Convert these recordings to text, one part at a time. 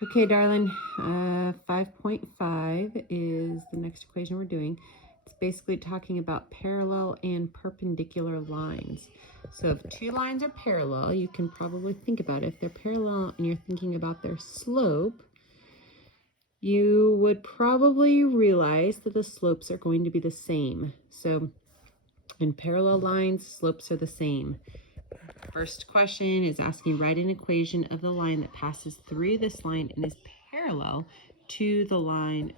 Okay, darling, 5.5 is the next equation we're doing. It's basically talking about parallel and perpendicular lines. So if two lines are parallel, you can probably think about it. If they're parallel and you're thinking about their slope, you would probably realize that the slopes are going to be the same. So in parallel lines, slopes are the same. First question is asking, write an equation of the line that passes through this line and is parallel to the line,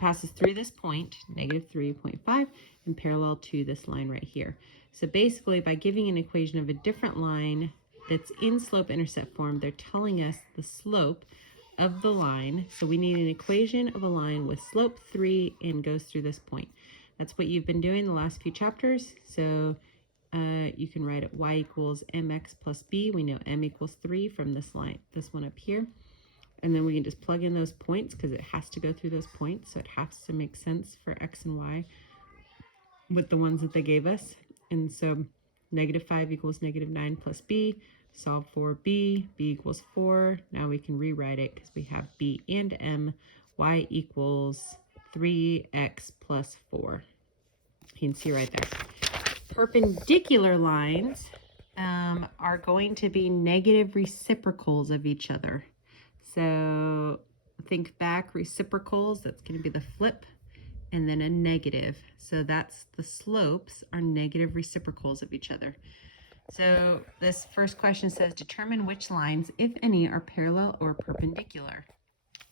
passes through this point, negative 3.5, and parallel to this line right here. So basically, by giving an equation of a different line that's in slope-intercept form, they're telling us the slope of the line. So we need an equation of a line with slope 3 and goes through this point. That's what you've been doing the last few chapters. So you can write it y equals mx plus b. We know m equals 3 from this line, this one up here. And then we can just plug in those points because it has to go through those points. So it has to make sense for x and y with the ones that they gave us. And so negative 5 equals negative 9 plus b. Solve for b. B equals 4. Now we can rewrite it because we have b and m. Y equals 3x plus 4. You can see right there. Perpendicular lines are going to be negative reciprocals of each other. So think back, reciprocals, that's going to be the flip, and then a negative. So that's the slopes are negative reciprocals of each other. So this first question says, determine which lines, if any, are parallel or perpendicular.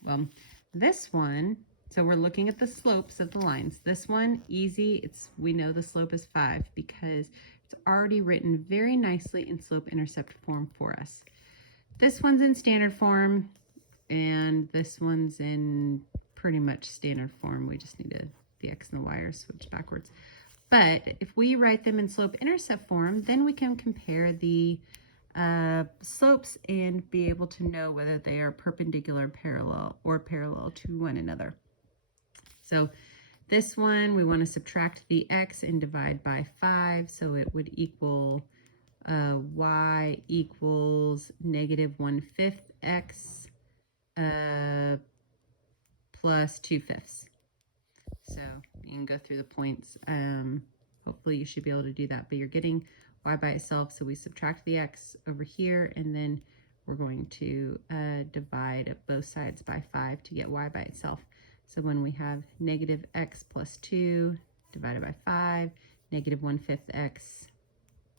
Well, this one, so we're looking at the slopes of the lines. This one, easy. We know the slope is 5 because it's already written very nicely in slope-intercept form for us. This one's in standard form, and this one's in pretty much standard form. We just need the x and the y are switched backwards. But if we write them in slope-intercept form, then we can compare the slopes and be able to know whether they are perpendicular parallel to one another. So this one, we want to subtract the x and divide by 5, so it would equal y equals negative 1/5 x plus 2/5. So you can go through the points. Hopefully you should be able to do that, but you're getting y by itself, so we subtract the x over here, and then we're going to divide both sides by 5 to get y by itself. So when we have negative x plus 2 divided by 5, negative 1/5 x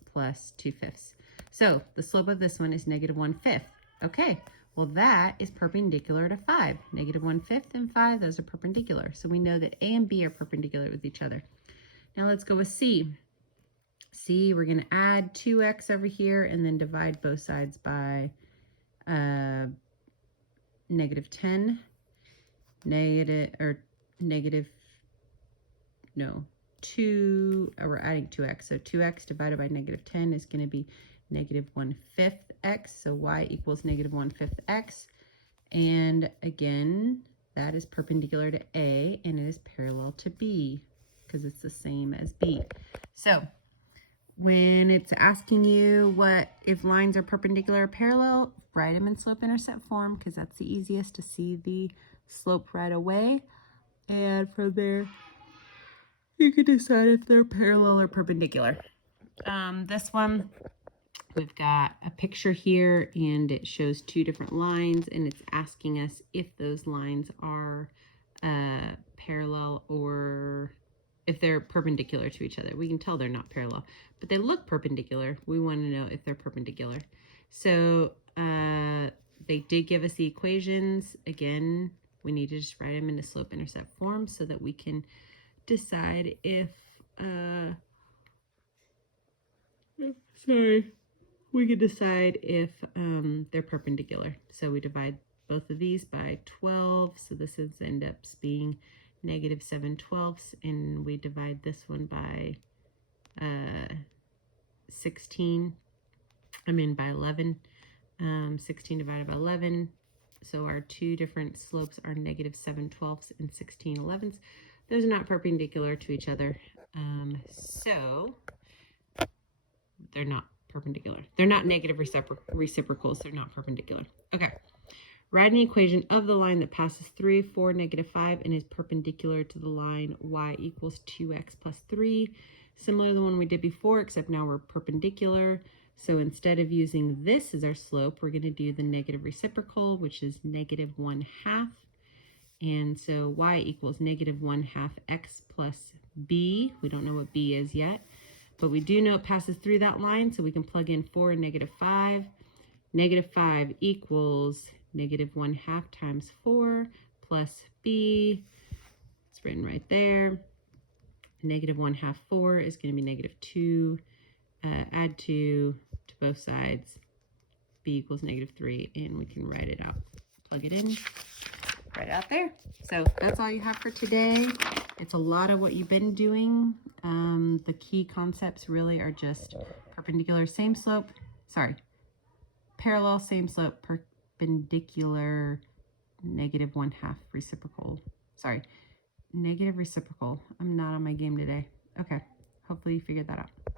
plus 2/5. So the slope of this one is negative 1/5. Okay, well that is perpendicular to 5. Negative 1/5 and 5, those are perpendicular. So we know that A and B are perpendicular with each other. Now let's go with C. C, we're going to add 2x over here and then divide both sides by negative 10. We're adding 2x. So 2x divided by negative 10 is going to be negative 1/5 x. So y equals negative 1/5 x. And again, that is perpendicular to A and it is parallel to B because it's the same as B. So when it's asking you if lines are perpendicular or parallel, write them in slope-intercept form because that's the easiest to see the slope right away. And from there, you can decide if they're parallel or perpendicular. This one, we've got a picture here and it shows two different lines and it's asking us if those lines are parallel or if they're perpendicular to each other. We can tell they're not parallel, but they look perpendicular. We want to know if they're perpendicular. So they did give us the equations. Again, we need to just write them into slope-intercept form so that we can decide if we can decide if they're perpendicular. So we divide both of these by 12, so this ends up being negative 7/12, and we divide this one by 11. 16 divided by 11. So our two different slopes are negative 7/12 and 16/11. Those are not perpendicular to each other. So they're not perpendicular. They're not negative reciprocals. They're not perpendicular. Okay. Write an equation of the line that passes through 4, -5 and is perpendicular to the line y equals 2x plus 3. Similar to the one we did before, except now we're perpendicular. So instead of using this as our slope, we're going to do the negative reciprocal, which is -1/2. And so y equals -1/2 x plus b. We don't know what b is yet, but we do know it passes through that line, so we can plug in 4 and -5. -5 equals -1/2 times 4 plus b. It's written right there. -1/2 4 is going to be -2. Add 2 to both sides. B equals -3, and we can write it out. Plug it in. Right out there. So that's all you have for today. It's a lot of what you've been doing. The key concepts really are just perpendicular, same slope. Sorry, parallel, same slope, perpendicular, -1/2 reciprocal. Sorry, negative reciprocal. I'm not on my game today. Okay, hopefully you figured that out.